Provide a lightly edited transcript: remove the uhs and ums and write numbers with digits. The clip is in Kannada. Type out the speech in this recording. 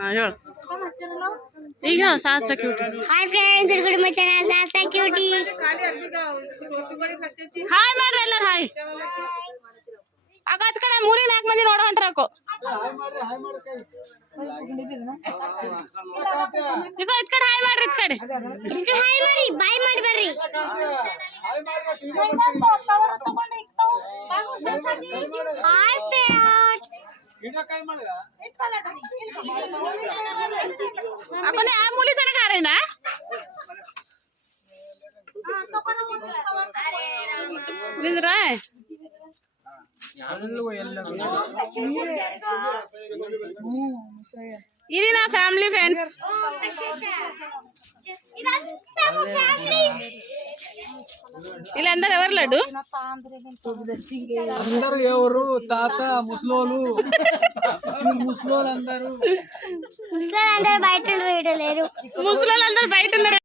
ಹೇಳು ಈಗ Shastra cutie. Hi friends, welcome to my channel Shastra cutie. Hi ಮಾಡ್ರಿ ಎಲ್ಲರೂ, ಹಾಯ್. ಆಗಾತ್ ಕಡೆ ಮೂರಿ 4 ಮಂದಿ ನೋಡೋ ಹೊಂಟ್ರಾಕು. ಈಗ ಇದ್ ಕಡೆ ಹಾಯ್ ಮಾಡ್ರಿ, ಇದ್ ಕಡೆ ಹಾಯ್ ಮಾಡಿ, ಬಾಯ್ ಮಾಡಿ ಬರ್ರಿ. Hi friends. ಅಕೊನೆ ಆ ಮೂಲಿ ತನಕ ಆರೇನಾ ನಿಂದ್ರ ఇది నా ఫ్యామిలీ ఫ్రెండ్స్. వీళ్ళందరూ ఎవరు లడ్డు? అందరూ ఎవరు? తాత, ముసలోళ్ళు, ముసలోళ్ళు అందరూ బయట ముసలోళ్ళు అందరూ బయట ఉన్నారు.